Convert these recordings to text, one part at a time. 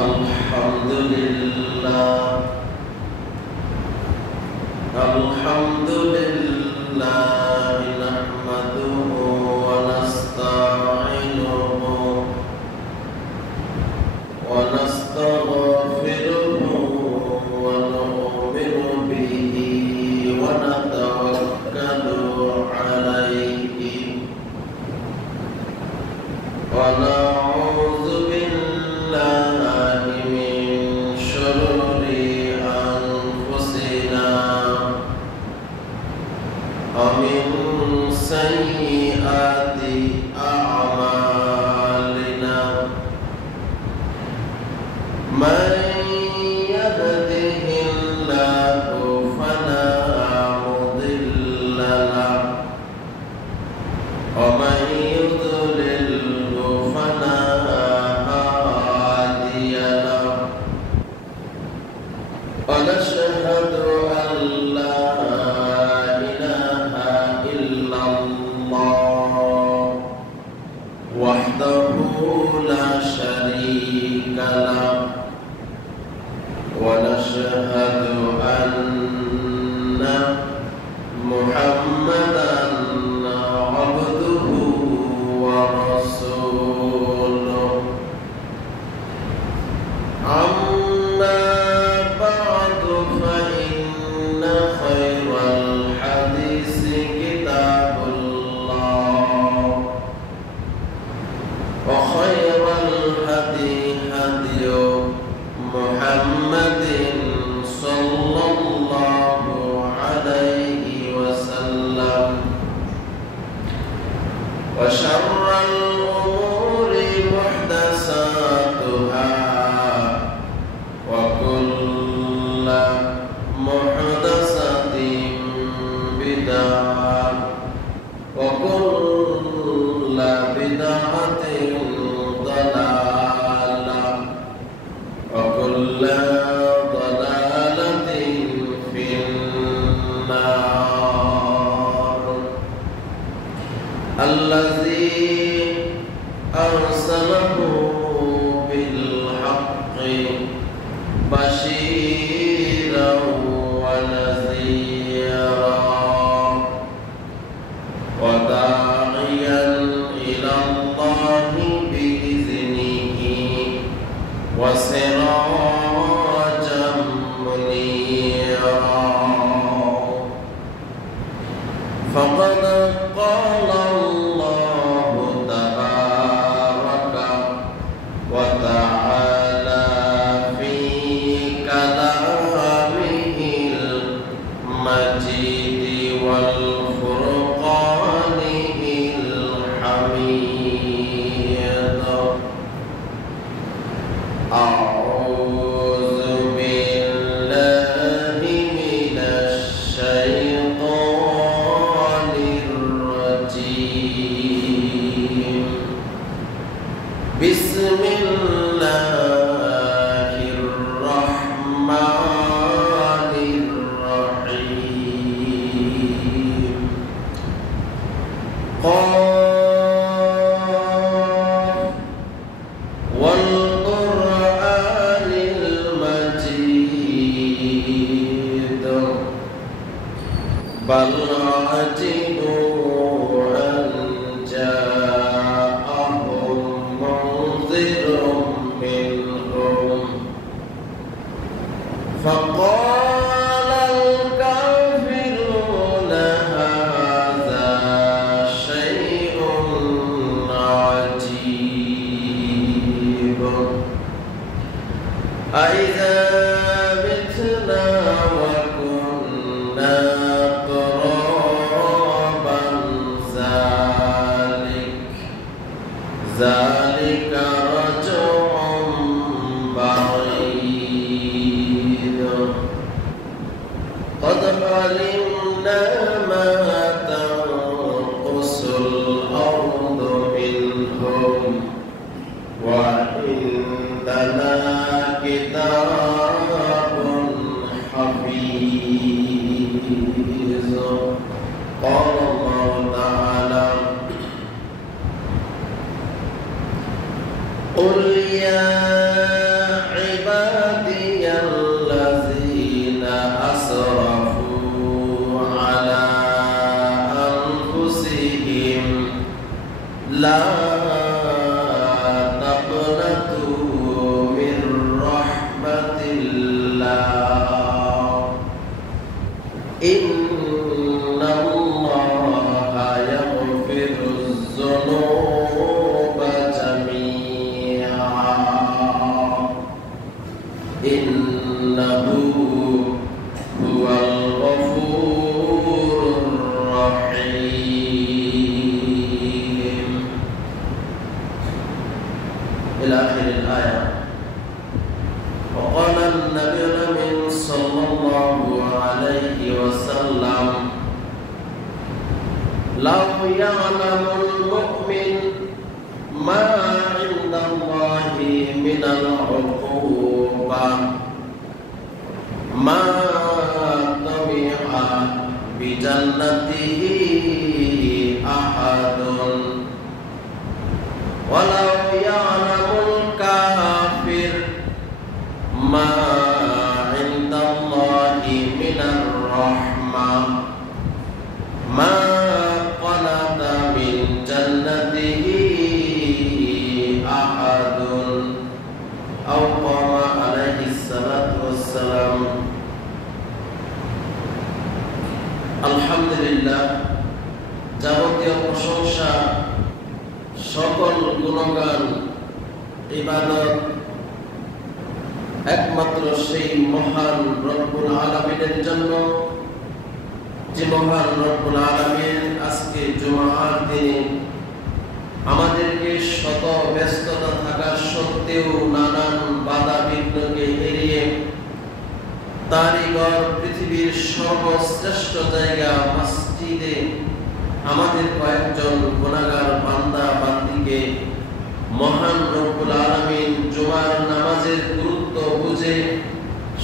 الحمد لله نحمده ونستعينه ونستغفره ونؤمن به ونتوكل عليه ونعوذ بالله من شرور أنفسنا ومن سيئات أعمالنا من يهده الله فلا مضل له ومن يضلل فلا هادي له ونشهد أن لا إله إلا الله وحده لا شريك له ونشهد أن محمدا عبده ورسوله أما بعد فإن خير الحديث كتاب الله وخير الهدي هدي محمد صلى الله عليه وسلم وشر الأمور محدثاتها وكل محدثة بدعة وكل بدعة ضلالة وكل ضلالة في النار الذي أرسله بالحق بشيرا ونذيرا وداعيا إلى الله بإذنه وسراجا منيرا فقد قال الله تبارك وتعالى في كلامه المجيد والفرقانه الحميد أعوذ بالله من الشيطان الرجيم بسم الله الرحمن الرحيم قاف والقرآن المجيد بل عجبوا أن جاءهم منذر منهم فقال الكافرون هذا شيء عجيب أإذا متنا وكنا ترابا ذلك رجع بعيد قد علمنا ما تنقص الأرض منهم وعندنا كتاب حفيظ قال الله تعالى قل يا لا تقنطوا من رحمة الله إن الله يغفر الذنوب جميعا إنه هو الغفور الرحيم إلى آخر الآية. وقال النبي الأمين صلى الله عليه وسلم لو يعلم المؤمن ما عند الله من العقوبة ما طمع بجنته أحد ولو يعلم الكافر ما عند الله من الرحمة ما قنط من جنته أحد أو قام عليه الصلاة والسلام. আলহামদুলিল্লাহ, যাবতীয় প্রশংসা, সকল গুণগান, ইবাদত একমাত্র সেই মহান রব্বুল আলামিনের জন্য, যে মহান রব্বুল আলামিন আজকে জুমার দিনে আমাদেরকে শত ব্যস্ততা থাকা সত্ত্বেও নানান বাধা বিঘ্নকে এড়িয়ে তারই ঘর পৃথিবীর সর্বশ্রেষ্ঠ জায়গা মসজিদে আমাদের কয়েকজন গুনাহগার বান্দা বান্দিকে মহান রব্বুল আলামিন জুমার নামাজের গুরুত্ব বুঝে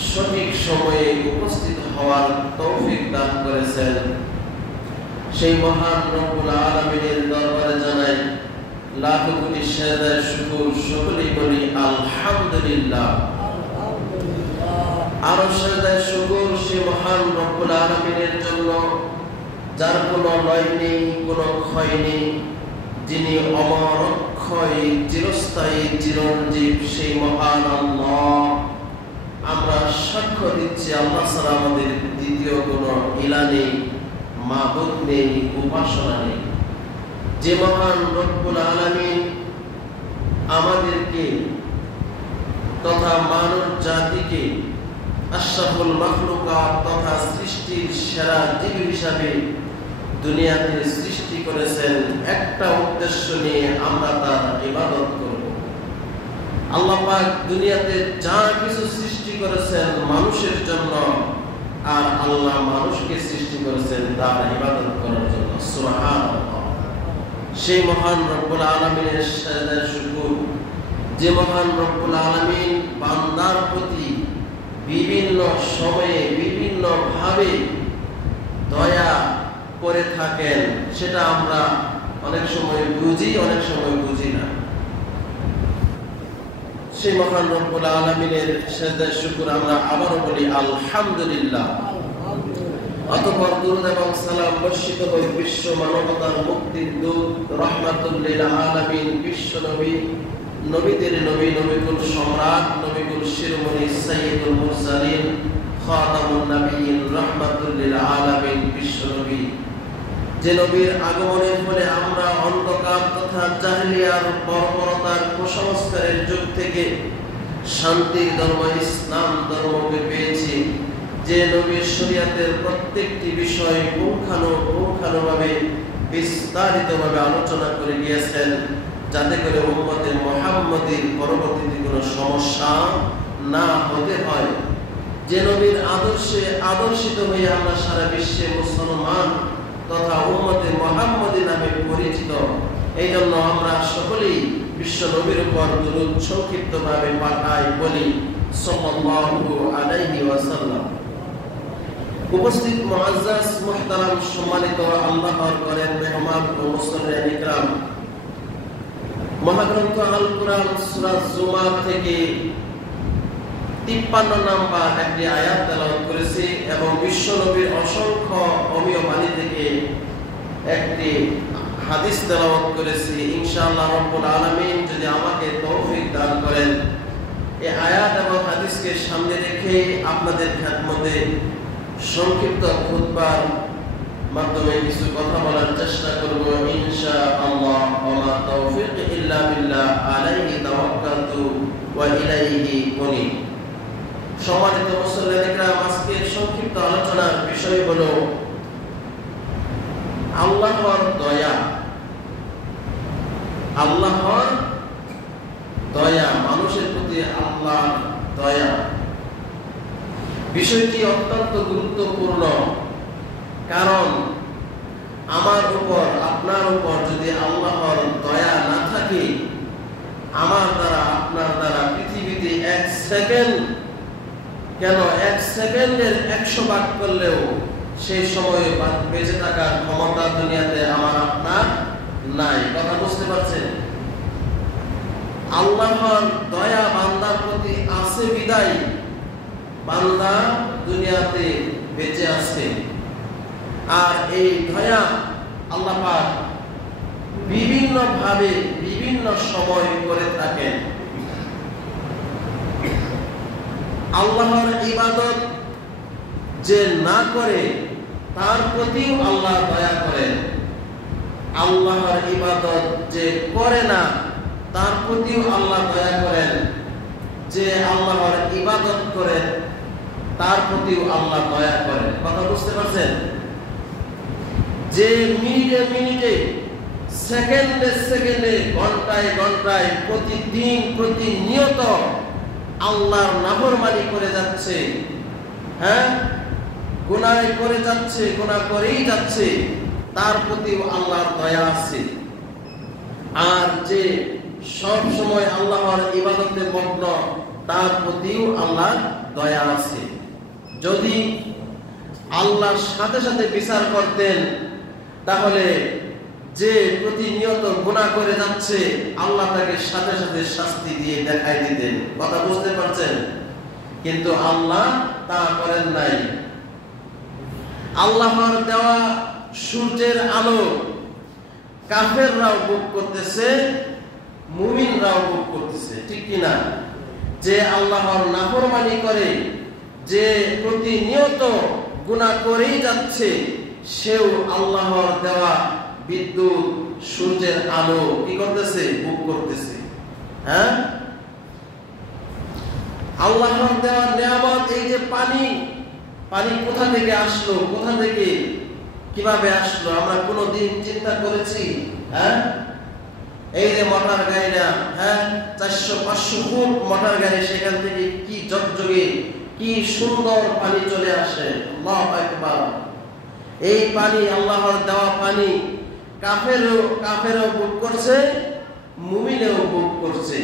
সঠিক সময়ে উপস্থিত হওয়ার তৌফিক দান করেছেন। সেই মহান রব্বুল আলামিনের দরবারে জানাই লাখ কোটি সেজদার শুকর, সকলেই বলি আলহামদুলিল্লাহ। আরো সেজদার শুকর সে মহান রব্বুল আলামিনের জন্য, যার কোনো লয় নেই, কোনো ক্ষয় নেই, যিনি অমর অক্ষয় চিরস্থায়ী চিরঞ্জীব, সেই মহান আল্লাহ। আমরা সাক্ষ্য দিচ্ছি আল্লাহ ছাড়া আমাদের দ্বিতীয় কোনো ইলা নেই, মাবুদ নেই, উপাসনা নেই। যে মহান রব্বুল আলামিন আমাদেরকে তথা মানব জাতিকে আশরাফুল মাখলুকাত তথা সৃষ্টির সেরা জীব হিসাবে দুনিয়াতে সৃষ্টি করেছেন, একটা উদ্দেশ্য নিয়ে আমরা তার ইবাদত করব। আল্লাহ পাক দুনিয়াতে যা কিছু সৃষ্টি করেছেন মানুষের জন্য, আর আল্লাহ মানুষকে সৃষ্টি করেছেন তার ইবাদত করার জন্য। সুবহানাল্লাহ। সেই মহান রব্বুল আলামিনের সেজদার শুকর, যে মহান রব্বুল আলামিন বান্দার প্রতি বিভিন্ন সময়ে বিভিন্ন ভাবে দয়া করে থাকেন, সেটা আমরা অনেক সময় বুঝি, অনেক সময় বুঝি না। সেই মহান রব্বুল আলামিনের সেজদার শুকর আমরা আবারও বলি আলহামদুলিল্লাহ। অতঃপর দুরূদ এবং সালাম বর্ষিত হয় বিশ্ব মানবতার মুক্তির দূত রাহমাতুল লিল আলামিন বিশ্ব নবী, নবীদের নবী, নবীকুল সম্রাট, নবীকুল শিরোমণি সাইয়্যিদুল মুরসালিন খাতামুন নবিয়্যিন রাহমাতুল লিল আলামিন বিশ্ব নবী, যে নবীর আগমনের ফলে আমরা অন্ধকার তথা জাহেলিয়ার বর্বরতার কুসংস্কারের যুগ থেকে শান্তির ধর্ম ইসলাম ধর্মকে পেয়েছি, যে নবীর শরীয়তের প্রত্যেকটি বিষয় পুঙ্খানুপুঙ্খানুভাবে বিস্তারিতভাবে আলোচনা করে গিয়েছেন, যাতে করে উম্মতে মুহাম্মাদীর পরবর্তীতে কোনো সমস্যা না হতে হয়। যে নবীর আদর্শে আদর্শিত হয়ে আমরা সারা বিশ্বে মুসলমান তথা উম্মতে মুহাম্মাদী নামে পরিচিত, এই জন্য আমরা সকলেই বিশ্ব নবীর উপর দুরূদ সংক্ষিপ্তভাবে পাঠাই, বলি সাল্লাল্লাহু আলাইহি ওয়াসাল্লাম। উপস্থিত মুআজ্জাজ মুহতারাম সম্মানিত আল্লাহর ঘরের মেহমান ও মুসল্লিয়ান ইকরাম, মহাগ্রন্থ আল কুরআন সূরা জুমার থেকে 53 নম্বর একটি আয়াত তেলাওয়াত করেছি এবং বিশ্ব নবীর অসংখ্য অমীয় বাণী থেকে একটি হাদিস তেলাওয়াত করেছি। ইনশাআল্লাহ রব্বুল আলামিন যদি আমাকে তৌফিক দান করেন, এই আয়াত এবং হাদিসকে সামনে রেখে আপনাদের খেদমতে সংক্ষিপ্ত খুতবার মাধ্যমে কিছু কথা বলার চেষ্টা করব ইনশাআল্লাহ। ওয়া তাওফীক ইল্লা বিল্লাহ, আলাইহি তাওয়াক্কালতু ওয়া ইলাইহি উনীব। সম্মানিত মুসল্লিয়ান ইকরাম, আজকের সংক্ষিপ্ত আলোচনার বিষয় হলো আল্লাহর দয়া। আল্লাহর দয়া, মানুষের প্রতি আল্লাহর দয়া। বিষয়টি অত্যন্ত গুরুত্বপূর্ণ, কারণ আমার উপর, আপনার উপর যদি আল্লাহর দয়া না থাকে, আমার দ্বারা, আপনার দ্বারা পৃথিবীতে 1 সেকেন্ড, কেন 1 সেকেন্ডের 100 ভাগ করলেও সেই সময়ে বেঁচে থাকার ক্ষমতা দুনিয়াতে আমার আপনার নাই। কথা বুঝতে পারছেন? আল্লাহর দয়া বান্দার প্রতি আছে বিদায় বান্দা দুনিয়াতে বেঁচে আছে। আর এই দয়া আল্লাহ পাক বিভিন্ন ভাবে বিভিন্ন সময় করে থাকেন। আল্লাহর ইবাদত যে না করে তার প্রতিও আল্লাহ দয়া করেন। আল্লাহর ইবাদত যে করে না তার প্রতিও আল্লাহ দয়া করেন। যে আল্লাহর ইবাদত করেন তার প্রতিও আল্লাহ দয়া করেন। কথা বুঝতে পারছেন? যে মিনিটে মিনিটে, সেকেন্ডে সেকেন্ডে, ঘন্টায় ঘন্টায়, প্রতিদিন প্রতিনিয়ত আল্লাহর নাফরমানি করে যাচ্ছে, গুনাহ করে যাচ্ছে, গুনাহ করেই যাচ্ছে, তার প্রতিও আল্লাহর দয়া আছে। আর যে সব সময় আল্লাহর ইবাদতে মগ্ন, তার প্রতিও আল্লাহর দয়া আছে। যদি আল্লাহর সাথে সাথে বিচার করতেন, তাহলে যে প্রতিনিয়ত গুনাহ করে যাচ্ছে আল্লাহ তাকে সাথে সাথে শাস্তি দিয়ে দেখাই দিতেন। কথা বুঝতে পারছেন? কিন্তু আল্লাহ তা করেন নাই। আল্লাহর দেওয়া সূর্যের আলো কাফেররাও ভোগ করতেছে, মুমিনরাও ভোগ করতেছে, ঠিক কিনা? যে আল্লাহর নাফরমানি করে, যে প্রতিনিয়ত গুনাহ করেই যাচ্ছে, সেও আল্লাহর দেওয়া বিদ্যুৎ, সূর্যের আলো কি করতেছে? ভোগ করতেছে। আল্লাহর দেওয়া নিয়ামত, এই যে পানি, পানি কোথা থেকে আসলো, কোথা থেকে কিভাবে আসলো, আমরা কোনোদিন চিন্তা করেছি? এই যে মোটর গাড়িরা, 400-500 ফুট মোটর গাড়ি, সেখান থেকে কি ঝকঝকে, কি সুন্দর পানি চলে আসে। আল্লাহু আকবার। এই পানি, আল্লাহর দেওয়া পানি, কাফেরও ভোগ করছে, মুমিনও ভোগ করছে।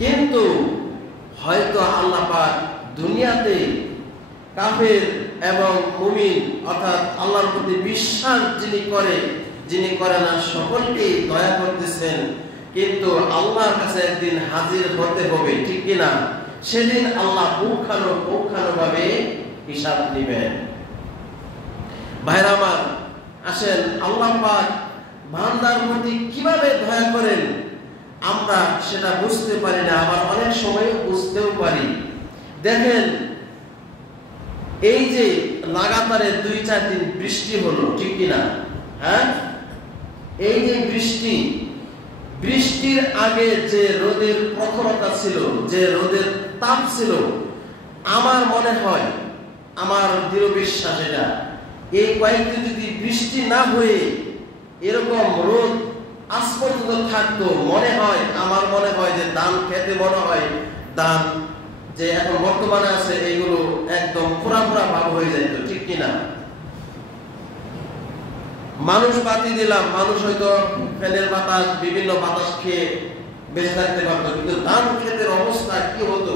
কিন্তু হয়তো আল্লাহ পাক দুনিয়াতে কাফের এবং মুমিন, অর্থাৎ আল্লাহর প্রতি বিশ্বাস যিনি করে না, সকলকে দয়া করতেছেন। কিন্তু আল্লাহর কাছে একদিন হাজির হতে হবে, ঠিক কিনা? সেদিন আল্লাহ পুঙ্খানুপুঙ্খানুভাবে হিসাব নেবেন। ভাইরা আমার, আসেন, আল্লাহ পাক বান্দার প্রতি কিভাবে দয়া করেন আমরা সেটা বুঝতে পারি না, আবার অনেক সময় বুঝতেও পারি। দেখেন, এই যে লাগাতারে 2-4 দিন বৃষ্টি হলো, ঠিক কিনা? এই যে বৃষ্টির আগে যে রোদের প্রখরতা ছিল, যে রোদের তাপ ছিল, আমার মনে হয়, আমার দৃঢ় বিশ্বাস এটা, এই কয়েকদিন যদি বৃষ্টি না হয়ে এরকম রোদ আজ পর্যন্ত থাকতো, আমার মনে হয় যে ধান খেতে, মনে হয় ধান যে এখন বর্তমানে আছে এইগুলো একদম পুরা ভাব হয়ে যেত, ঠিক কিনা? মানুষ বাতি দিলাম, মানুষ হয়তো ফ্যানের বাতাস, বিভিন্ন বাতাস খেয়ে বেঁচে থাকতে পারতো, কিন্তু ধান ক্ষেতের অবস্থা কি হতো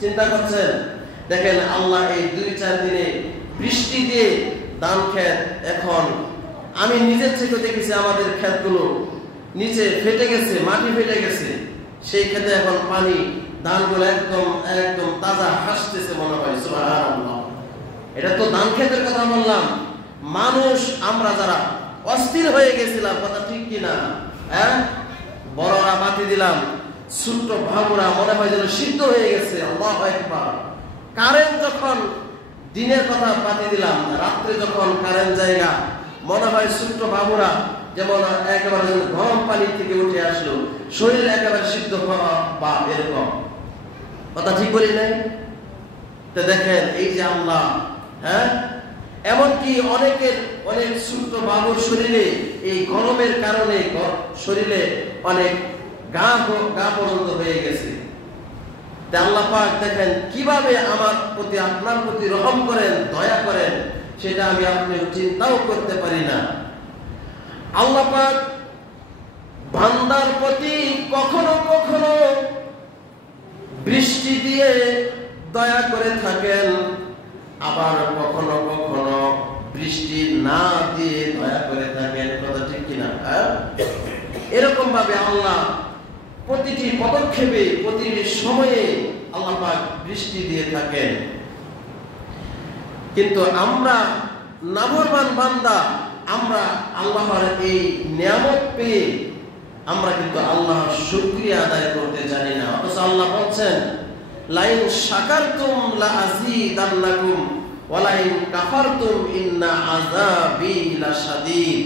চিন্তা করছেন? দেখেন, আল্লাহ এই 2-4 দিনে বৃষ্টি দিয়ে ধান ক্ষেত, এখন আমি নিজের থেকে দেখেছি আমাদের ক্ষেতগুলো নিচে ফেটে গেছে, মাটি ফেটে গেছে, সেই ক্ষেতে এখন পানি, ধানগুলো একদম একদম তাজা, হাসতেছে, মনে হয় সুবহানাল্লাহ। এটা তো ধান ক্ষেতের কথা বললাম। মানুষ, আমরা যারা অস্থির হয়ে গেছিলাম, কথা ঠিক কিনা? হ্যাঁ, বড়রা বাতি দিলাম, ছোট্ট বাবুরা মনে হয় যেন সিদ্ধ হয়ে গেছে। আল্লাহু আকবার। কারেন্ট যখন দিনের কথা বাতি দিলাম, রাত্রে যখন কারেন্ট জায়গা মনে হয় ছোট্ট বাবুরা যেমন একেবারে গরম পানি থেকে উঠে আসলো, শরীর একেবারে সিদ্ধ হওয়া বা এরকম কথা ঠিক বলি নাই? তো দেখেন এই যে আল্লাহ, হ্যাঁ, এমনকি অনেক ছোট্ট বাবুর শরীরে এই গরমের কারণে শরীরে অনেক গা পর্যন্ত হয়ে গেছে। আল্লাহ পাক দেখেন কিভাবে আমার প্রতি, আপনার প্রতি রহম করেন, দয়া করেন, সেটা আমি আপনি চিন্তাও করতে পারি না। আল্লাহ পাক বান্দার প্রতি কখনো কখনো বৃষ্টি দিয়ে দয়া করে থাকেন, আবার কখনো কখনো বৃষ্টি না দিয়ে দয়া করে থাকেন। কথা ঠিক কিনা? এরকম ভাবে আল্লাহ প্রতিটি পদক্ষেপে, প্রতিটি সময়ে আল্লাহ পাক বৃষ্টি দিয়ে থাকেন। কিন্তু আমরা নাফরমান বান্দা, আমরা আল্লাহর এই নিয়ামত পেয়ে আমরা কিন্তু আল্লাহর শুকরিয়া আদায় করতে জানি না। অথচ আল্লাহ বলছেন, লাইন শাকারতুম লা আযীদান্নাকুম ওয়া লাইন কাফারতুম ইন্না আযাবি লাশাদীদ।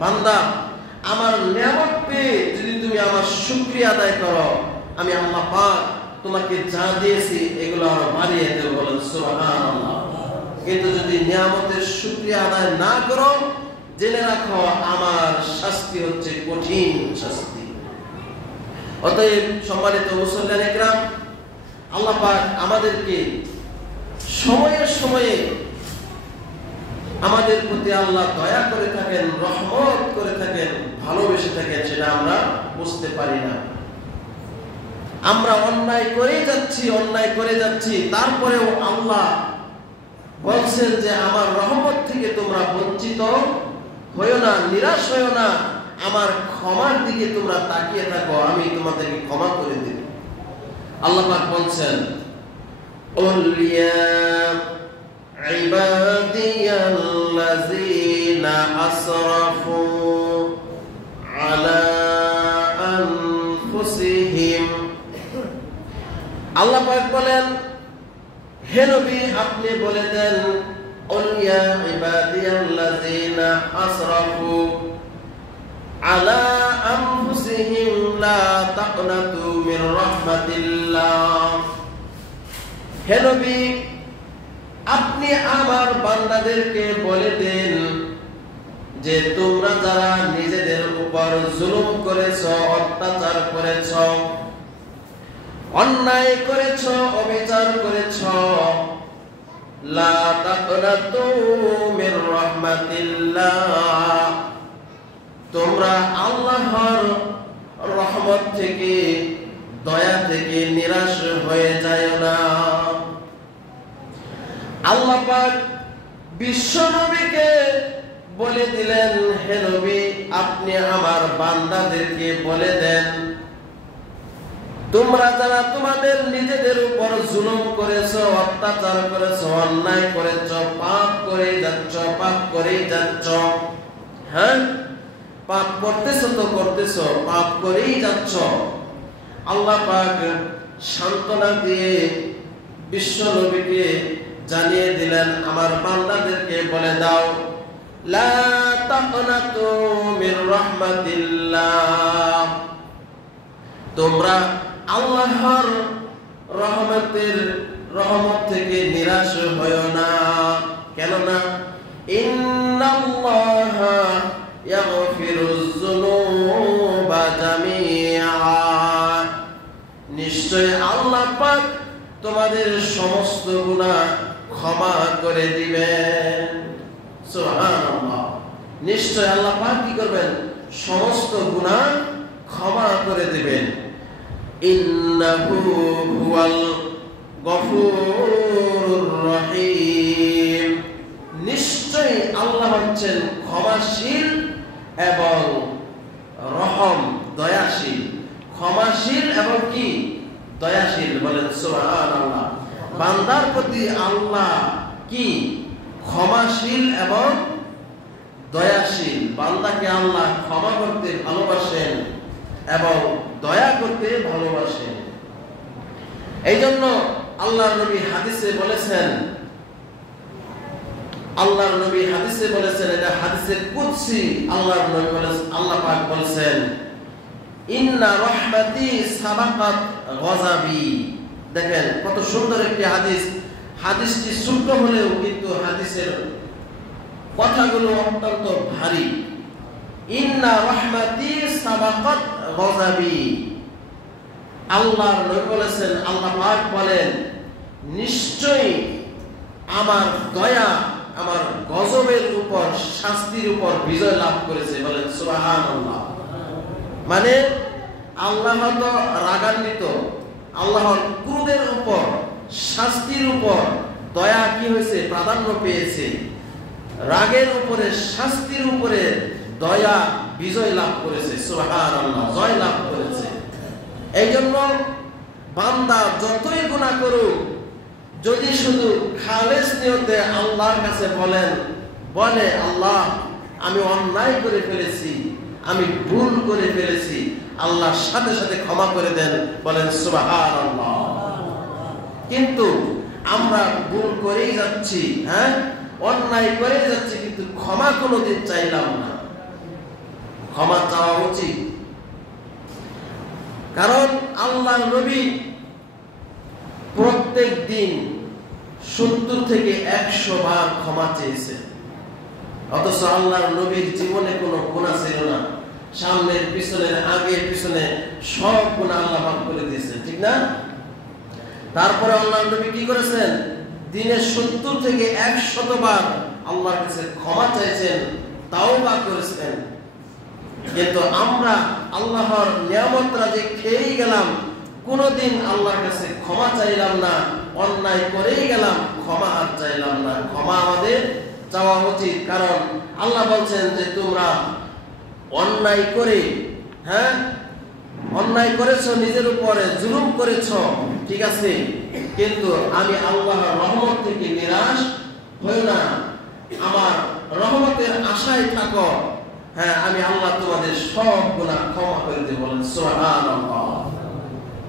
বান্দা, আমার নিয়ামত পেয়ে যদি তুমি আমার শুকরিয়া আদায় করো, আমি আল্লাহ পাক তোমাকে যা দিয়েছি এগুলো আরো বাড়িয়ে দেব। বলেন সুবহানাল্লাহ। কিন্তু যদি নিয়ামতের শুকরিয়া আদায় না করো, জেনে রাখো আমার শাস্তি হচ্ছে কঠিন শাস্তি। অতএব সম্মানিত মুসল্লিয়ান ইকরাম, আল্লাহ পাক আমাদেরকে সময়ে সময়ে আমাদের প্রতি আল্লাহ দয়া করে থাকেন, রহমত করে থাকেন, ভালোবেসে থাকেন, সেটা আমরা বুঝতে পারি না। আমরা অন্যায় করে যাচ্ছি, তারপরেও আল্লাহ বলছেন যে আমার রহমত থেকে তোমরা বঞ্চিত হইও না, নিরাশ হইও না, আমার ক্ষমার দিকে তোমরা তাকিয়ে থাকো, আমি তোমাদেরকে ক্ষমা করে দেব। আল্লাহ পাক বলছেন, উলিয়া ইবাদিয়াল্লাযীনা আসরাফু আলা আনফুসিহিম। আল্লাহ পাক বলেন, হে নবী আপনি বলে দেন, উলিয়া ইবাদিয়াল্লাযীনা আসরাফু আলা আনফুসিহিম লা তাকনাতু মির রাহমাতিল্লাহ। হে নবী আপনি আমার বান্দাদেরকে বলে দেন যে তোমরা যারা নিজেদের উপর জুলুম করেছো, অত্যাচার করেছো, অন্যায় করেছো, অবিচার করেছো, লা তাকনাতু মির রাহমাতিল্লাহ, তোমরা আল্লাহর রহমত থেকে, দয়া থেকে নিরাশ হয়ে যায় না। আল্লাহ পাক বিশ্ব নবীকে বলে দিলেন, হে নবী আপনি আমার বান্দাদেরকে বলে দেন, তোমরা যারা তোমাদের নিজেদের উপর জুলুম করেছো, অত্যাচার করেছো, অন্যায় করেছো, পাপ করেই যাচ্ছ, হ্যাঁ, পাপ করতেছো তো করতেছো, পাপ করেই যাচ্ছ। আল্লাহ পাক সান্ত্বনা দিয়ে বিশ্ব নবীকে জানিয়ে দিলেন, আমার বান্দাদেরকে বলে দাও, লা তাকনাতু মির রাহমাতিল্লাহ, তোমরা আল্লাহর রহমত থেকে নিরাশ হয়ো না। কেননা ইন্নাল্লাহা ইয়াগফিরুয যুনুবা জামিআ, নিশ্চয় আল্লাহ পাক তোমাদের সমস্ত গুনাহ ক্ষমা করে দিবেন। সুবহানাল্লাহ। নিশ্চয় আল্লাহ পাক কি করবেন? সমস্ত গুনাহ ক্ষমা করে দিবেন। ইন্নাহু হুয়াল গফুরুর রহিম, নিশ্চয় আল্লাহ হচ্ছেন ক্ষমাশীল এবং রহম, দয়াশীল। ক্ষমাশীল এবং কি? দয়াশীল। বলেন সুবহানাল্লাহ। বান্দার প্রতি আল্লাহ কি? ক্ষমাশীল এবং দয়াশীল, বান্দাকে আল্লাহ ক্ষমা করতে ভালোবাসেন এবং দয়া করতে ভালোবাসেন। এই জন্য আল্লাহর নবী হাদিসে বলেছেন, এটা হাদিসে কুদসি, আল্লাহ পাক বলেছেন, ইন্না রাহমাতি সাবাকাত গযাবি। দেখেন কত সুন্দর একটি হাদিস। হাদিসটি ছোট হলেও কিন্তু হাদিসের কথাগুলো অত্যন্ত ভারী। ইন্না রাহমাতি সাবাকাত গযাবি। আল্লাহর নবী বলেছেন, আল্লাহ পাক বলেন, নিশ্চয়ই আমার দয়া আমার গজবের উপর, শাস্তির উপর বিজয় লাভ করেছে। বলেন সুবহানাল্লাহ। মানে আল্লাহ তো রাগান্বিত, আল্লাহর ক্রোধের উপর, শাস্তির উপর দয়া কি হয়েছে? প্রাধান্য পেয়েছে। রাগের উপরে, শাস্তির উপরে দয়া বিজয় লাভ করেছে। সুবহানাল্লাহ, জয় লাভ করেছে। এই জন্য বান্দা যতই গুনাহ করুক, যদি শুধু খালেস নিয়তে আল্লাহর কাছে বলে আল্লাহ আমি অন্যায় করে ফেলেছি, আমি ভুল করে ফেলেছি, আল্লাহ সাথে সাথে ক্ষমা করে দেন। বলেন সুবহানাল্লাহ। কিন্তু আমরা ভুল করেই যাচ্ছি, অন্যায় করেই যাচ্ছি, কিন্তু ক্ষমা কোনোদিন চাইলাম না। ক্ষমা চাওয়া উচিত। কারণ আল্লাহ নবী প্রত্যেক দিন 70 থেকে 100 বার ক্ষমা চেয়েছেন। অথচ আল্লাহর নবীর জীবনে কোনো গুনাহ ছিল না। সামনের পিছনের, আগে পিছনে সব গুনাহ আল্লাহ মাফ করে দিয়েছেন, ঠিক না? তারপরে আল্লাহর নবী কি করেছেন? দিনে 70 থেকে 100 বার আল্লাহর কাছে ক্ষমা চাইছেন, তাওবা করেছেন। কিন্তু আমরা আল্লাহর নিয়ামত রাজে খেয়েই গেলাম, কোনদিন আল্লাহর কাছে ক্ষমা চাইলাম না, অন্যায় করেই গেলাম, ক্ষমা আর চাইলাম না। ক্ষমা আমাদের চাওয়া উচিত। কারণ আল্লাহ বলছেন যে তোমরা অন্যায় করে, অন্যায় করেছো, নিজের উপরে জুলুম করেছো, ঠিক আছে, কিন্তু আমি আল্লাহর রহমত থেকে নিরাশ হই না, আমার রহমতের আশায় থাকো। আমি আল্লাহ তোমাদের সব গুনাহ ক্ষমা করে দেব। বলেন সুবহানাল্লাহ।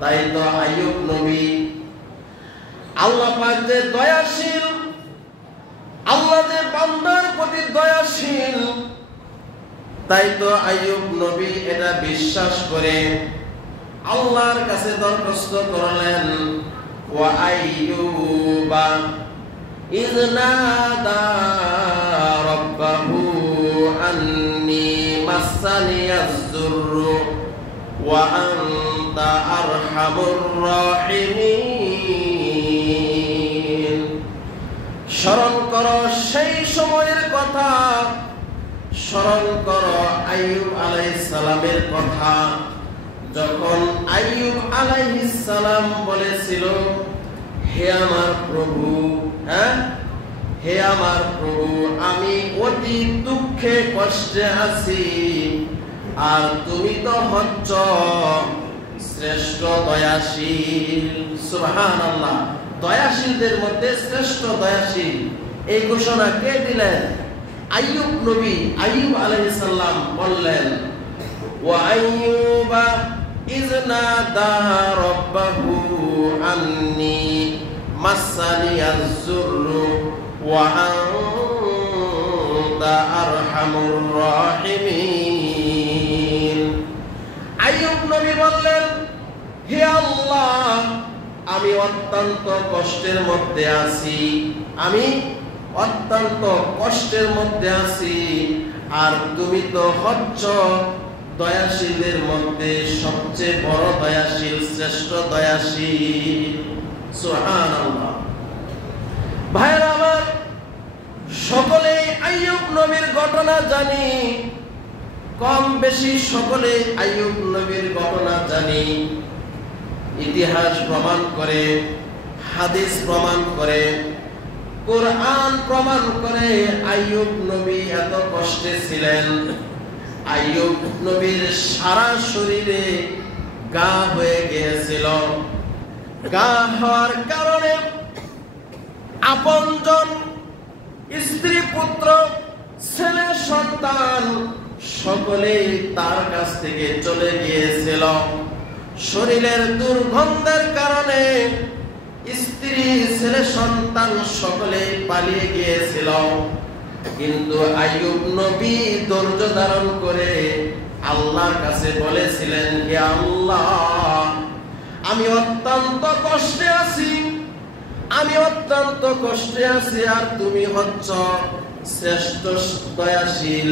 তাই তো আইয়ুব নবী, আল্লাহ পাক যে দয়াশীল, আল্লাহ যে বান্দার প্রতি দয়াশীল, তাই তো আইয়ুব নবী এটা বিশ্বাস করে আল্লাহর কাছে দরখাস্ত করলেন, ওয়া আইয়ুবা ইয নাদা রাব্বাহু আন্নী মাসানিয়াজ যুররু ওয়া আনতা আরহামুর রাহিমিন। স্মরণ করো সেই সময়ের কথা, স্মরণ করো আইয়ুব আলাইহিস সালামের কথা, যখন আইয়ুব আলাইহিস সালাম বলেছিল, হে আমার প্রভু, হে আমার প্রভু, আমি অতি দুঃখে কষ্টে আছি, আর তুমি তো হচ্ছ শ্রেষ্ঠ দয়াশীল। সুবহানাল্লাহ। দয়াশীলদের মধ্যে শ্রেষ্ঠ দয়াশীল, এই ঘোষণা কে দিলেন? আইয়ুব নবী। আইয়ুব আলাইহিস সালাম বললেন, ওয়া আইয়ুবা ইয নাদা রাব্বাহু আন্নী মাসানিয়াজ যুররু ওয়া আনতা আরহামুর রাহিমিন। আইয়ুব নবী বললেন, হে আল্লাহ, আমি অত্যন্ত কষ্টের মধ্যে আছি, আমি অত্যন্ত কষ্টের মধ্যে আছি, আর তুমি তো হচ্ছ দয়াশীলের মধ্যে সবচেয়ে বড় দয়াশীল, শ্রেষ্ঠ দয়াশীল। সুবহানাল্লাহ। ভাইরা আমার, সকলেই আইয়ুব নবীর ঘটনা জানি, কম বেশি সকলে আইয়ুব নবীর ঘটনা জানি। ইতিহাস প্রমাণ করে, হাদিস প্রমাণ করে, কোরআন প্রমাণ করে আইয়ুব নবী এত কষ্টে ছিলেন। আইয়ুব নবীর সারা শরীরে ঘা হয়ে গিয়েছিল। ঘা হওয়ার কারণে আপনজন, স্ত্রী, পুত্র, ছেলে সন্তান সকলেই তার কাছ থেকে চলে গিয়েছিল। শরীরের দুর্গন্ধের কারণে স্ত্রী ছেলে সন্তান সকলে পালিয়ে গিয়েছিল। কিন্তু আইয়ুব নবী ধৈর্য ধারণ করে আল্লাহর কাছে বলেছিলেন, হে আল্লাহ, আমি অত্যন্ত কষ্টে আছি, আমি অত্যন্ত কষ্টে আছি, আর তুমি হচ্ছ শ্রেষ্ঠ দয়াশীল,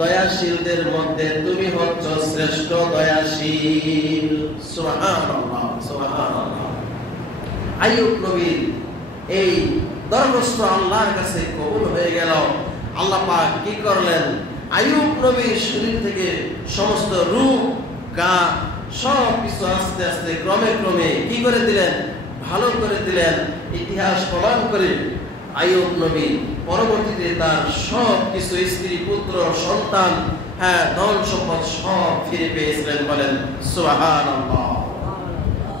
দয়াশীলদের মধ্যে তুমি হচ্ছ শ্রেষ্ঠ দয়াশীল। সুবহানাল্লাহ, সুবহানাল্লাহ। আইয়ুব নবীর এই দরখাস্ত আল্লাহর কাছে কবুল হয়ে গেল। আল্লাহ পাক কি করলেন? আইয়ুব নবীর শরীর থেকে সমস্ত রূহ, গা সব কিছু আস্তে আস্তে ক্রমে ক্রমে কি করে দিলেন? ভালো করে দিলেন। ইতিহাস প্রমাণ করে আইয়ুব নবী পরবর্তীতে তার সব কিছু, স্ত্রী, পুত্র, সন্তান, ধন সম্পদ সব ফিরে পেয়েছিলেন। বলেন সুবহানাল্লাহ।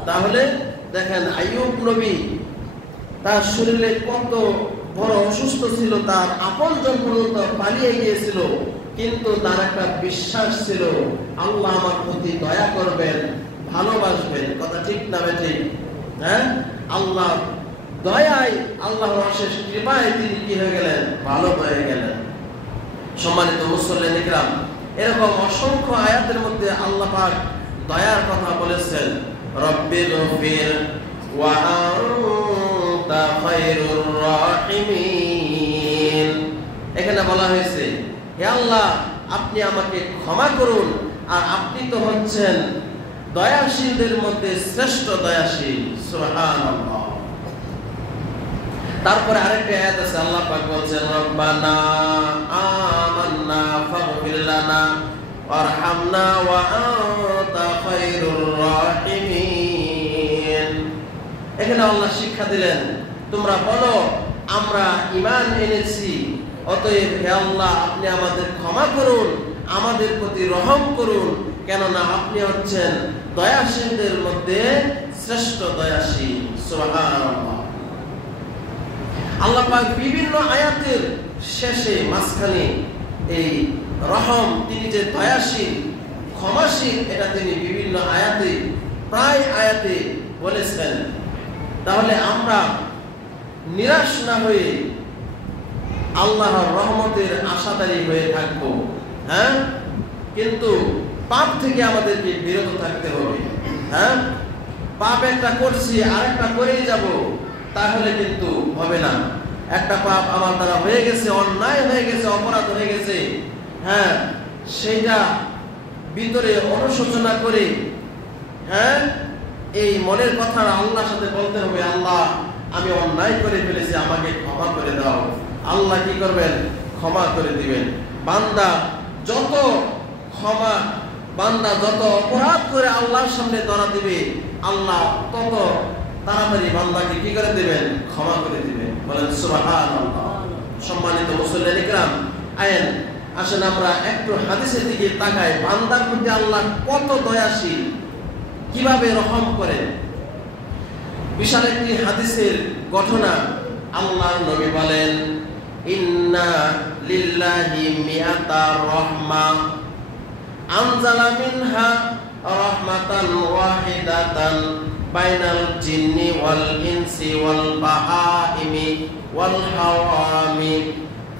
তাহলে দেখেন আইয়ুব নবী তার শরীরে কত বড় অসুস্থ ছিল, তার আপনজন পর্যন্ত পালিয়ে গিয়েছিল, কিন্তু তার একটা বিশ্বাস ছিল, আল্লাহ আমার প্রতি দয়া করবেন, ভালোবাসবেন। কথা ঠিক না ঠিক? আল্লাহ দয়ায়, আল্লাহর অশেষ কৃপায় তিনি কি হয়ে গেলেন? ভালো হয়ে গেলেন। সম্মানিত মুসল্লিন ইকরাম, এরকম অসংখ্য আয়াতের মধ্যে আল্লাহ পাক দয়ার কথা বলেছেন। রব্বিল গফির ওয়া আনতা খায়রুর রাহিমিন। এখানে বলা হয়েছে, হে আল্লাহ, আপনি আমাকে ক্ষমা করুন, আর আপনি তো হচ্ছেন দয়াশীলদের মধ্যে শ্রেষ্ঠ দয়াশীল। সুবহানাল্লাহ। তারপরে আরেকটা আয়াত আছে, আল্লাহ পাক বলছেন, রব্বানা আমান্না ফাগফির লানা ওয়ারহামনা ওয়া আনতা খায়রুর রাহিমিন। এখানে আল্লাহ শিক্ষা দিলেন, তোমরা বলো আমরা ঈমান এনেছি, অতএব হে আল্লাহ, আপনি আমাদের ক্ষমা করুন, আমাদের প্রতি রহম করুন, কেননা আপনি হচ্ছেন দয়াশীলদের মধ্যে শ্রেষ্ঠ দয়াশীল। সুবহানাল্লাহ। আল্লাহ পাক বিভিন্ন আয়াতের শেষে, মাঝখানে এই রহম, তিনি যে দয়াশীল, ক্ষমাশীল, এটা তিনি বিভিন্ন আয়াতে, প্রায় আয়াতে বলেছেন। তাহলে আমরা নিরাশ না হয়ে আল্লাহর রহমতের আশাদারী হয়ে থাকবো। কিন্তু পাপ থেকে আমাদেরকে বিরত থাকতে হবে। পাপ একটা করছি, আরেকটা করেই যাব, তাহলে কিন্তু হবে না। একটা পাপ আমার দ্বারা হয়ে গেছে, অন্যায় হয়ে গেছে, অপরাধ হয়ে গেছে, সেইটা ভিতরে অনুশোচনা করে এই মনের কথা আল্লাহর সাথে বলতে হবে, আল্লাহ, আমি অন্যায় করে ফেলেছি, আমাকে ক্ষমা করে দাও। আল্লাহ কি করবেন? ক্ষমা করে দিবেন। বান্দা যত অপরাধ করে আল্লাহর সামনে ধরা দিবে, আল্লাহ তত তাড়াতাড়ি বান্দাকে কি করে দিবেন? ক্ষমা করে দিবেন। বলেন সুবহানাল্লাহ। সম্মানিত মুসল্লিন ইকরাম, আসেন আমরা একটু হাদিসের দিকে তাকাই। বান্দার প্রতি আল্লাহ কত দয়াশীল, কিভাবে রহম করেন। বিশাল একটি হাদিসের ঘটনা। আল্লাহর নবী বলেন, ইন্না লিল্লাহি মিআতা রাহমা আনজালা মিনহা রাহমাতান ওয়াহিদাতান বাইনাল জিন্নি ওয়াল ইনসি ওয়াল বাহাইমি ওয়াল হাওয়ামি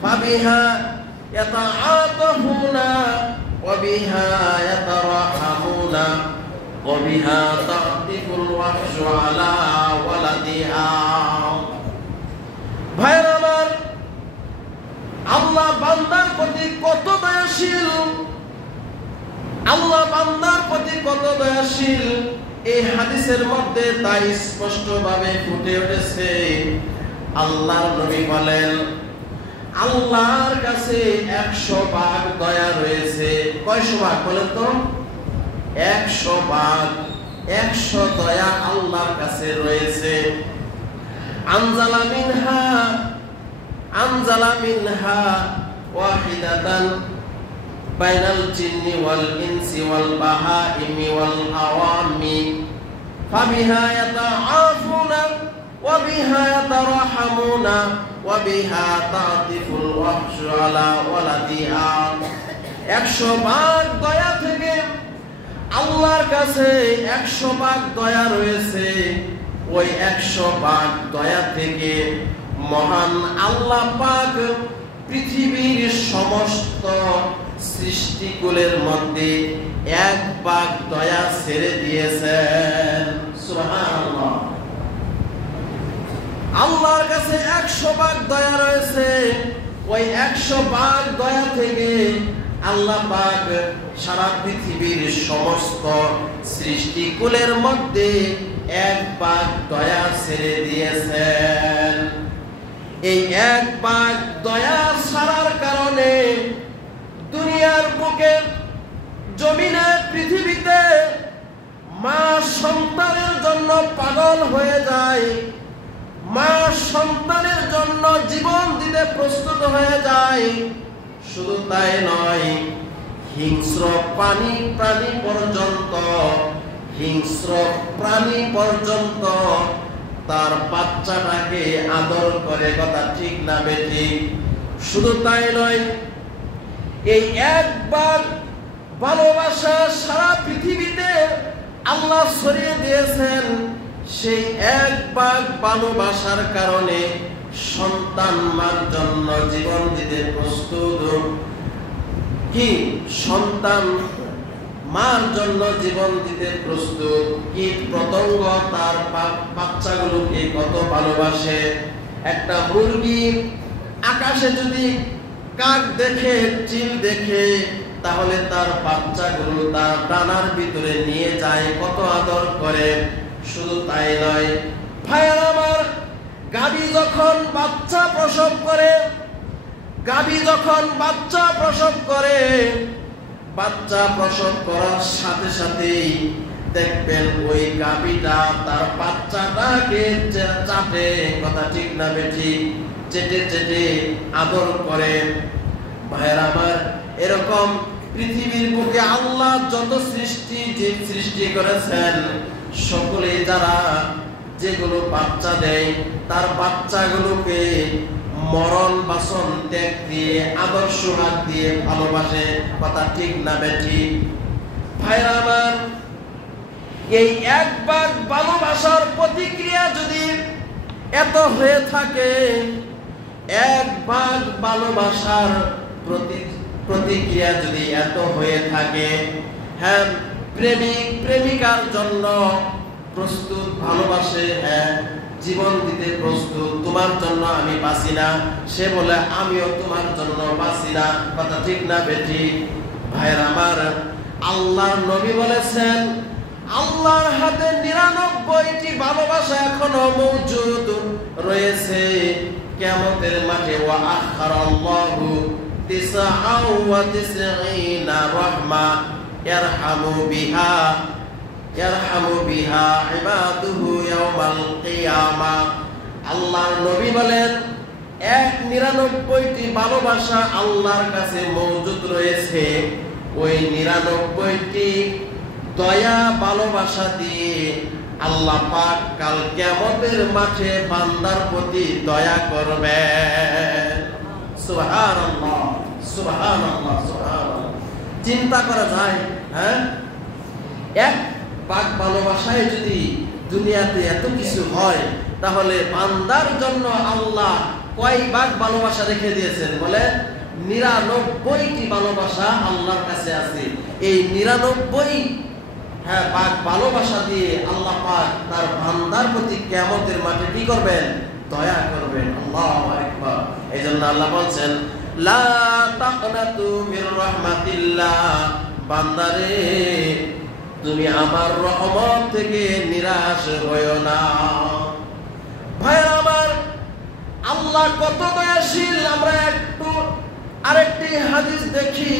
ফাবিহা ইয়াতাআতাফুনা ওয়া বিহা ইয়াতারাহামুনা ওয়া বিহা তা'তিফুল ওয়াহশু আলা ওয়ালাদিহা। ভাইরা আমার, আল্লাহ বান্দার প্রতি কত দয়াশীল, আল্লাহ বান্দার প্রতি কত দয়াশীল, এই হাদিসের মধ্যে তাই স্পষ্টভাবে ফুটে উঠেছে। আল্লাহর নবী বলেন, আল্লাহর কাছে 100 ভাগ দয়া রয়েছে। কয়শো ভাগ বলেন তো? 100 ভাগ, 100 দয়া আল্লাহর কাছে রয়েছে। আনজালা মিনহা ওয়াহিদাতান বাইনাল জিন্নি ওয়াল ইনসি ওয়াল বাহাইমি ওয়াল আওয়ামি ফাবিহা ইয়াতাআফুনা ওয়া বিহা ইয়াতারাহামুনা ওয়া বিহা তাতিফুল ওয়াহশু আলা ওয়ালাদিহা। 100 ভাগ দয়া থেকে আল্লাহর কাছে 100 ভাগ দয়া রয়েছে। ওই 100 ভাগ দয়া থেকে মহান আল্লাহ পাক পৃথিবীর সমস্ত সৃষ্টিকুলের মধ্যে 1 ভাগ দয়া ছেড়ে দিয়েছেন। সুবহানাল্লাহ। আল্লাহর কাছে 100 ভাগ দয়া রয়েছে। ওই 100 ভাগ দয়া থেকে আল্লাহ পাক সারা পৃথিবীর সমস্ত সৃষ্টিকুলের মধ্যে 1 ভাগ দয়া ছেড়ে দিয়েছেন। এই 1 ভাগ দয়া ছাড়ার কারণে দুনিয়ার বুকে জমিনে পৃথিবীতে মা সন্তানের জন্য পাগল হয়ে যায়, মা সন্তানের জন্য জীবন দিতে প্রস্তুত হয়ে যায়। শুধু তাই নয়, হিংস্র প্রাণী পর্যন্ত তার বাচ্চাটাকে আদর করে, কথা ঠিক না বেঠিক? শুধু তাই নয়, এই 1 ভাগ ভালোবাসা সারা পৃথিবীতে আল্লাহ ছড়িয়ে দিয়েছেন। সেই 1 ভাগ ভালোবাসার কারণে সন্তান মার জন্য জীবন দিতে প্রস্তুত। কি সন্তান মার জন্য জীবন দিতে প্রস্তুত। কীট পতঙ্গ তার বাচ্চাগুলোকে কত ভালোবাসে। একটা মুরগি আকাশে যদি কাক দেখে, চিল দেখে, তাহলে তার বাচ্চাগুলো তার ডানার ভিতরে নিয়ে যায়, কত আদর করে। শুধু তাই নয় ভাইরা আমার, গাভী যখন বাচ্চা প্রসব করে, বাচ্চা প্রসব করার সাথে সাথেই দেখবেন ওই গাভীটা তার বাচ্চাটাকে চাটে, কথা ঠিক না বেঠিক? চেটে আদর করে। ভাইরা আমার, এরকম পৃথিবীর বুকে আল্লাহ যত সৃষ্টি করেছেন, সকলে যারা যেগুলো বাচ্চা দেয়, তার বাচ্চাগুলোকে মরণ বাসন ত্যাগ দিয়ে, আদর্শ হাত দিয়ে ভালোবাসে, কথা ঠিক না বেঠিক? ভাইরা আমার, এই 1 ভাগ ভালোবাসার প্রতিক্রিয়া যদি এত হয়ে থাকে, 1 ভাগ ভালোবাসার প্রতিক্রিয়া যদি এত হয়ে থাকে, হ্যাঁ, প্রেমিক প্রেমিকার জন্য প্রস্তুত, ভালোবাসে, হ্যাঁ, জীবন দিতে প্রস্তুত, তোমার জন্য আমি বাঁচি না, সে বলে আমিও তোমার জন্য বাঁচি না, কথা ঠিক না বেঠিক? ভাইরা আমার, আল্লাহর নবী বলেছেন, আল্লাহর হাতে 99টি ভালোবাসা এখনো মওজুদ রয়েছে। কিয়ামতের মাঠে ওয়া আখারাল্লাহু 99 রাহমা ইয়ারহামু বিহা ইবাদুহু ইয়াওমাল কিয়ামা। আল্লাহর নবী বলেন, 99টি ভালোবাসা আল্লাহর কাছে মওজুদ রয়েছে। ওই 99টি দয়া ভালোবাসা দিয়ে আল্লাহ পাক কাল কিয়ামতের মাঠে বান্দার প্রতি দয়া করবেন। সুবহানাল্লাহ, সুবহানাল্লাহ, সুবহানাল্লাহ। চিন্তা করা যায়, হ্যাঁ, 1 ভাগ ভালোবাসায় যদি দুনিয়াতে এত কিছু হয়, তাহলে বান্দার জন্য আল্লাহ কয় ভাগ ভালোবাসা রেখে দিয়েছেন? বলে 99টি ভালোবাসা আল্লাহর কাছে আছে। এই 99 ভাগ ভালোবাসা দিয়ে আল্লাহ পাক তার বান্দার প্রতি কিয়ামতের মাঠে কি করবেন? দয়া করবেন। আল্লাহু আকবার। এইজন্য আল্লাহ বলেন, লা তাকনাতু মির রাহমাতিল্লাহ, বান্দারে তুমি আমার রহমত থেকে নিরাশ হয়ো না। ভাইরা আমার, আল্লাহ কত দয়াশীল। আমরা একটু আরেকটি হাদিস দেখি।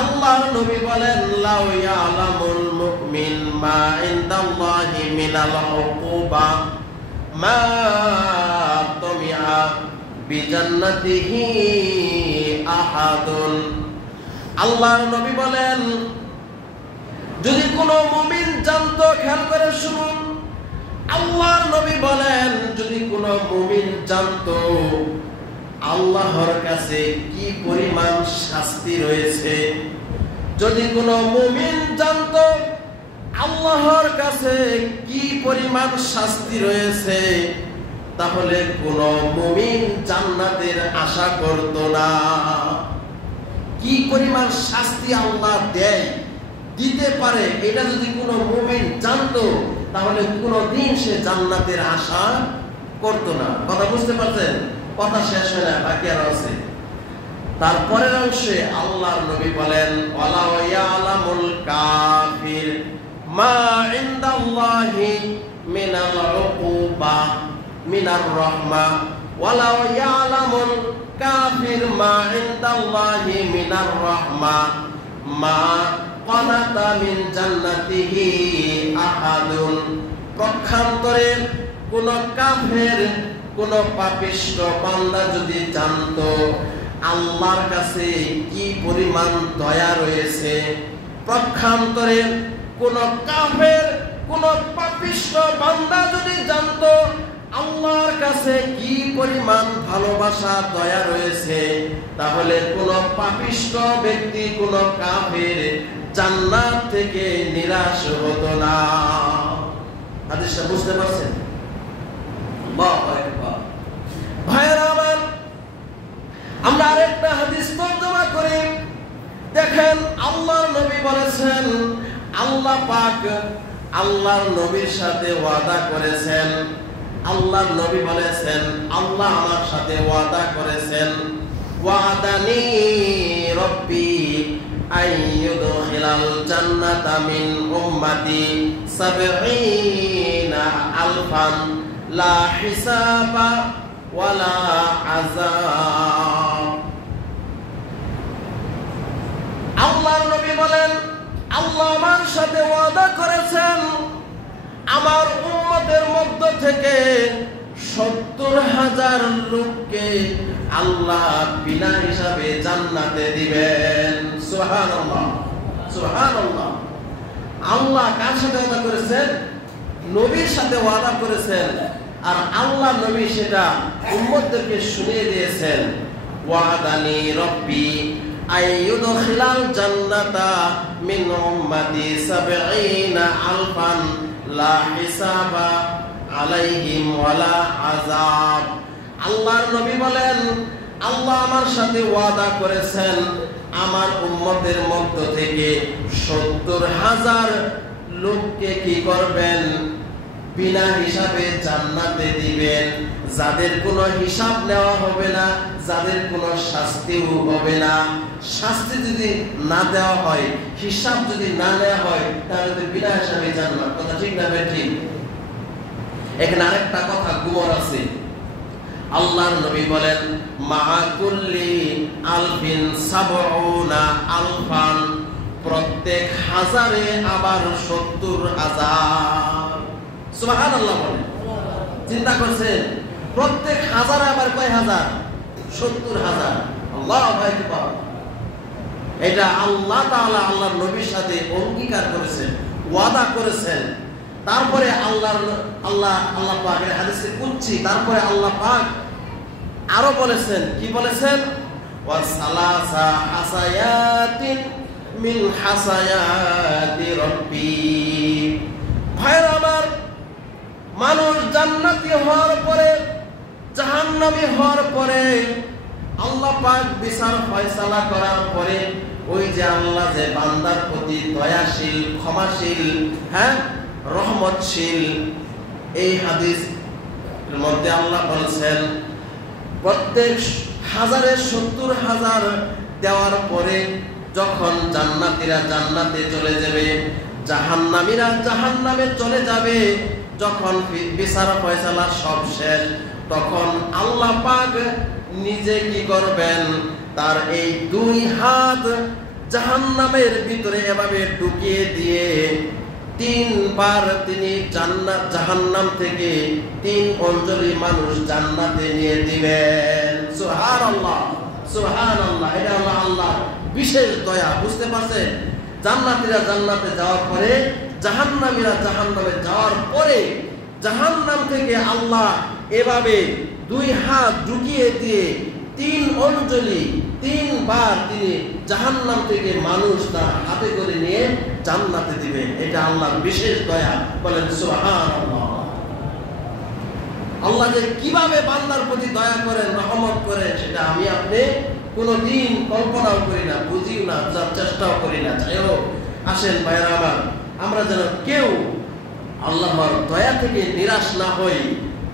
আল্লাহর নবী বলেন, লাউ ইয়ালামুল মুমিন মা ইনদাল্লাহি মিনাল উকুবা মা তুমিআ বিজান্নাতিহি আহাদুন। আল্লাহর নবী বলেন, যদি কোন মুমিন জানতো, খেয়াল করে শুনুন, আল্লাহর নবী নবী বলেন যদি কোনো মুমিন জানতো আল্লাহর কাছে কি পরিমাণ শাস্তি রয়েছে, যদি কোনো মুমিন জানতো আল্লাহর কাছে কি পরিমাণ শাস্তি রয়েছে, তাহলে কোন মুমিন জান্নাতের আশা করত না। কি পরিমাণ শাস্তি আল্লাহ দেয়, দিতে পারে, এটা যদি কোনো মুমিন জানতো তাহলে কোনদিন সে জান্নাতের আশা করত না। কথা বুঝতে পারছেন? কথা শেষ হয় না, বাকি আর আছে। তারপরের অংশে আল্লাহর নবী বলেন ওয়ালা ইয়ালামুল কাফির মা ইনদাল্লাহি মিনাল উকুবা মিনার রাহমা ওয়ালা ইয়ালামুল কাফির মা ইনদাল্লাহি মিনার রাহমা মা কানাতা মিন জান্নাতিহি আহাদুন। পক্ষান্তরে কোন কাফের, কোন পাপিষ্ঠ বান্দা যদি জানতো আল্লাহর কাছে কি পরিমাণ দয়া রয়েছে, পক্ষান্তরে কোন কাফের, কোন পাপিষ্ঠ বান্দা যদি জানতো আল্লাহর কাছে কি পরিমাণ ভালোবাসা দয়া রয়েছে, তাহলে কোন পাপিষ্ঠ ব্যক্তি, কোন কাফের জান্নাত থেকে নিরাশ হতো না। হাদিসটা বুঝতে পারছেন? ভাইয়েরা আমার, আমরা আরেকটা হাদিস তর্জমা করি। দেখেন আল্লাহর নবী বলেছেন, আল্লাহ পাক আল্লাহর নবীর সাথে ওয়াদা করেছেন। আল্লাহর নবী বলেছেন আল্লাহ আমার সাথে ওয়াদা করেছেন, ওয়াদানি রব্বি আইয়ুদখিলাল জান্নাতা মিন উম্মতি ৭০ আলফান লা হিসাবা ওয়ালা আযাব। আল্লাহর নবী বলেন আল্লাহ আমার সাথে ওয়াদা করেছেন আমার উম্মতের মধ্য থেকে ৭০,০০০ লোককে আল্লাহ বিনা হিসাবে জান্নাতে দিবেন। সুবহানাল্লাহ, সুবহানাল্লাহ। আল্লাহ কার সাথে ওয়াদা করেছেন? নবীর সাথে ওয়াদা করেছেন, আর আল্লাহ নবী সেটা উম্মতদেরকে শুনিয়ে দিয়েছেন। ওয়াদানি রব্বি আইয়ুদখিলাল জান্নাতা মিন উম্মতি ৭০ আলফান লা হিসাবা আলাইহিম ওয়ালা আযাব। আল্লাহর নবী বলেন আল্লাহ আমার সাথে ওয়াদা করেছেন আমার উম্মতের মধ্য থেকে ৭০,০০০ লোককে কি করবেন? বিনা হিসাবে জান্নাতে দিবেন, যাদের কোনো হিসাব নেওয়া হবে না, যাদের কোনো শাস্তিও হবে না। শাস্তি যদি না দেওয়া হয়, হিসাব যদি না নেওয়া হয়, তাহলে তো বিনা হিসাবে জান্নাত। কথা ঠিক না ঠিক? এখানে আরেকটা কথা গুমর আছে। আল্লাহর নবী বলেন মা কুল্লি আলফিন ৭০ আলফান, প্রত্যেক হাজারে আবার ৭০,০০০। সুবহানাল্লাহ বলেন। চিন্তা করছেন প্রত্যেক হাজারে আবার কয় হাজার? ৭০,০০০। আল্লাহু আকবার। এটা আল্লাহ তাআলা আল্লাহর নবীর সাথে অঙ্গীকার করেছেন, ওয়াদা করেছেন। তারপরে আল্লাহ পাকের হাদিসে কুদসি, তারপরে আল্লাহ পাক আরো বলেছেন, কি বলেছেন? ওয়া সালাসা হাসায়াতিন মিন হাসায়াতি রব্বি। ভাইরা আমার, মানুষ জান্নাতি হওয়ার পরে, জাহান্নামী হওয়ার পরে, আল্লাহ পাক বিচার ফয়সালা করার পরে, ওই যে আল্লাহ যে বান্দার প্রতি দয়াশীল, ক্ষমাশীল, রহমতশীল, এই হাদিস মধ্যে আল্লাহ বলছেন প্রত্যেক হাজারে ৭০,০০০ দেওয়ার পরে যখন জান্নাতীরা জান্নাতে চলে যাবে, জাহান্নামীরা জাহান্নামে চলে যাবে, যখন বিচার ফয়সালা সব শেষ, তখন আল্লাহ পাক নিজে কি করবেন? তার এই ২ হাত জাহান্নামের ভিতরে এভাবে ঢুকিয়ে দিয়ে ৩ বার তিনি জাহান্নাম থেকে ৩ অঞ্জলি মানুষ জান্নাতে নিয়ে দিবেন। সুবহানাল্লাহ, সুবহানাল্লাহ। এটা হলো আল্লাহর বিশেষ দয়া। বুঝতে পারছেন? জান্নাতীরা জান্নাতে যাওয়ার পরে, জাহান্নামীরা জাহান্নামে যাওয়ার পরে জাহান্নাম থেকে আল্লাহ এভাবে 2 হাত ঢুকিয়ে দিয়ে 3 অঞ্জলি 3 বার তিনি জাহান্নাম থেকে মানুষ তার হাতে করে নিয়ে জান্নাতে দিবেন। এটা আল্লাহর বিশেষ দয়া, বলেন সুবহানাল্লাহ। আল্লাহ যে কিভাবে বান্দার প্রতি দয়া করেন, রহমত করেন, সেটা আমি আপনি কোনোদিন কল্পনাও করি না, বুঝিও না, বোঝার চেষ্টাও করি না। যাই হোক, আসেন ভাইরা আমার, আমরা যেন কেউ আল্লাহর দয়া থেকে নিরাশ না হই।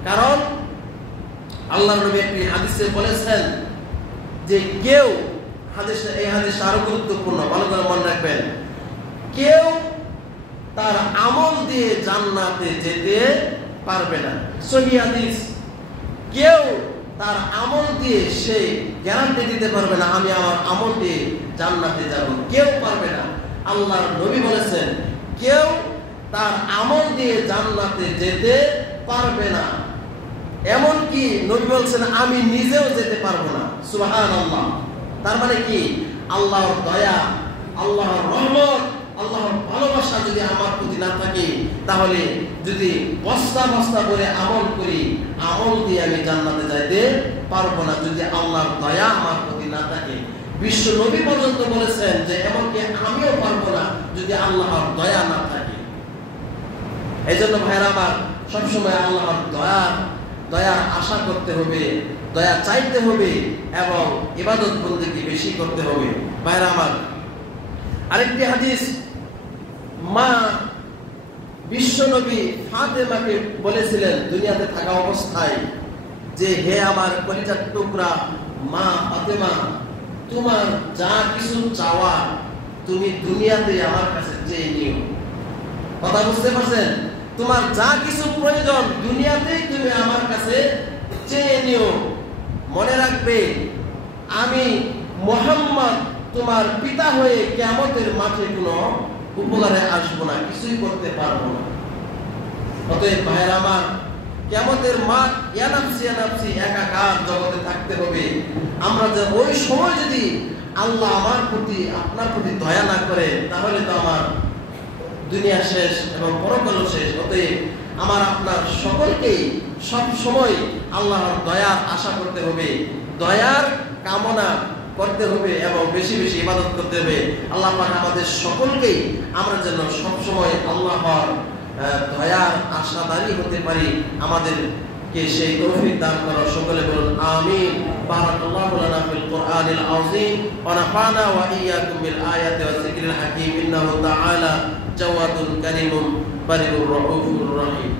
কারণ আল্লাহর নবী একটি হাদিসে বলেছেন যে কেউ, এই হাদিস আরো গুরুত্বপূর্ণ, ভালো করে মনে রাখবেন, কেউ তার আমল দিয়ে জান্নাতে যেতে পারবে না। সহিহ হাদিস। কেউ তার আমল দিয়ে সে গ্যারান্টি দিতে পারবে না আমি আমার আমল দিয়ে জান্নাতে যাব, কেউ পারবে না। আল্লাহর নবী বলেছেন কেউ তার আমল দিয়ে জান্নাতে যেতে পারবে না। এমনকি নবী বলছেন আমি নিজেও যেতে পারবো না। সুবহানাল্লাহ। তার মানে কি, আল্লাহর দয়া, আল্লাহর রহমত, আল্লাহর ভালোবাসা যদি আমার প্রতি না থাকে, তাহলে যদি বস্তা বস্তা করে আমল করি, আমল দিয়ে আমি জান্নাতে যাইতে পারবো না যদি আল্লাহর দয়া আমার প্রতি না থাকে। বিশ্ব নবী পর্যন্ত বলেছেন যে এমনকি আমিও পারবো না যদি আল্লাহর দয়া না থাকে। এই জন্য ভাইরা আমার, সবসময় আল্লাহর দয়ার আশা করতে হবে, দয়া চাইতে হবে এবং ইবাদত বন্দেগী বেশি করতে হবে। ভাইরা আমার, আরেকটি হাদিস, মা বিশ্বনবী ফাতেমাকে বলেছিলেন দুনিয়াতে থাকা অবস্থায় যে হে আমার কলিজার টুকরা মা ফাতেমা, তোমার যা কিছু চাওয়া তুমি দুনিয়াতে আমার কাছে চেয়ে নিও। কথা বুঝতে পারছেন? তোমার যা কিছু প্রয়োজন দুনিয়াতেই তুমি আমার কাছে চেয়ে নিও। মনে রাখবে আমি মুহাম্মদ তোমার পিতা হয়ে কিয়ামতের মাঠে কোনো উপকারে আসবো না, কিছুই করতে পারবো না। অতএব ভাইরা আমার, কিয়ামতের মাঠ ইয়ানাফসি একাকার জগতে থাকতে হবে। আমরা যে ওই সময় যদি আল্লাহ আমার প্রতি আপনার প্রতি দয়া না করে, তাহলে তো আমার দুনিয়া শেষ এবং পরকাল শেষ। অতএব আমার আপনার সকলকেই সব সময় আল্লাহর দয়ার আশা করতে হবে, দয়ার কামনা করতে হবে এবং বেশি বেশি ইবাদত করতে হবে। আল্লাহ পাক আমাদের সকলকেই আমরা যেন সব সময় আল্লাহর দয়ার আশাদারী হতে পারি, আমাদেরকে সেই তৌফিক দান করো। সকলে বলুন আমিন। বারাকাল্লাহু লানা ফিল কুরআনিল আযীম ওয়া নাফা'না ওয়া ইয়্যাকুম বিল আয়াতি ওয়াজ যিকরিল হাকীম। ইন্নাহু তাআলা জাওয়াদুন কারীমুন বারিউর রাউফুর রহিম।